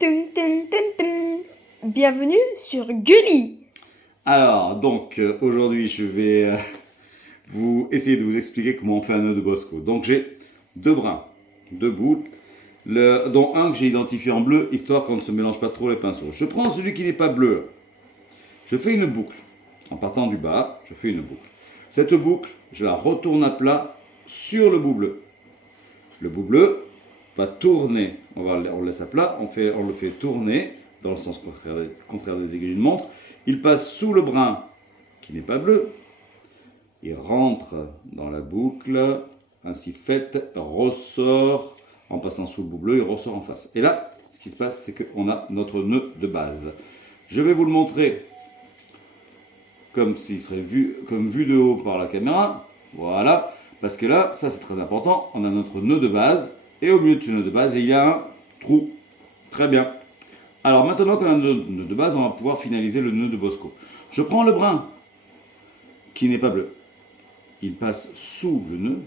Tum, tum, tum, tum. Bienvenue sur Gulli. Alors, donc, aujourd'hui, je vais essayer de vous expliquer comment on fait un nœud de Bosco. Donc, j'ai deux brins, deux boucles, dont un que j'ai identifié en bleu, histoire qu'on ne se mélange pas trop les pinceaux. Je prends celui qui n'est pas bleu. Je fais une boucle. En partant du bas, je fais une boucle. Cette boucle, je la retourne à plat sur le bout bleu. Le bout bleu va tourner. On le laisse à plat, on le fait tourner dans le sens contraire des aiguilles d'une montre. Il passe sous le brin qui n'est pas bleu. Il rentre dans la boucle, ainsi faite, ressort en passant sous le bout bleu, il ressort en face. Et là, ce qui se passe, c'est qu'on a notre nœud de base. Je vais vous le montrer comme s'il serait vu de haut par la caméra. Voilà. Parce que là, ça c'est très important, on a notre nœud de base, et au milieu de ce nœud de base, il y a un trou. Très bien. Alors maintenant qu'on a un nœud de base, on va pouvoir finaliser le nœud de Bosco. Je prends le brin qui n'est pas bleu. Il passe sous le nœud,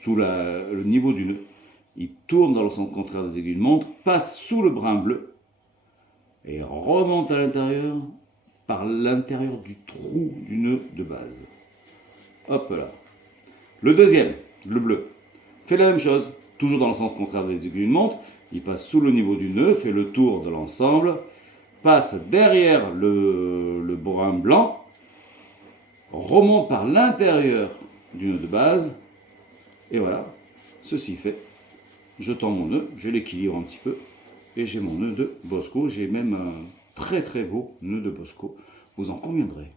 sous le niveau du nœud. Il tourne dans le sens contraire des aiguilles d'une montre, passe sous le brin bleu, et remonte à l'intérieur, par l'intérieur du trou du nœud de base. Hop là. Le deuxième, le bleu, fait la même chose, toujours dans le sens contraire des aiguilles d'une montre. Il passe sous le niveau du nœud, fait le tour de l'ensemble, passe derrière le brin blanc, remonte par l'intérieur du nœud de base, et voilà, ceci fait. Je tends mon nœud, je l'équilibre un petit peu, et j'ai mon nœud de Bosco. J'ai même un très très beau nœud de Bosco, vous en conviendrez.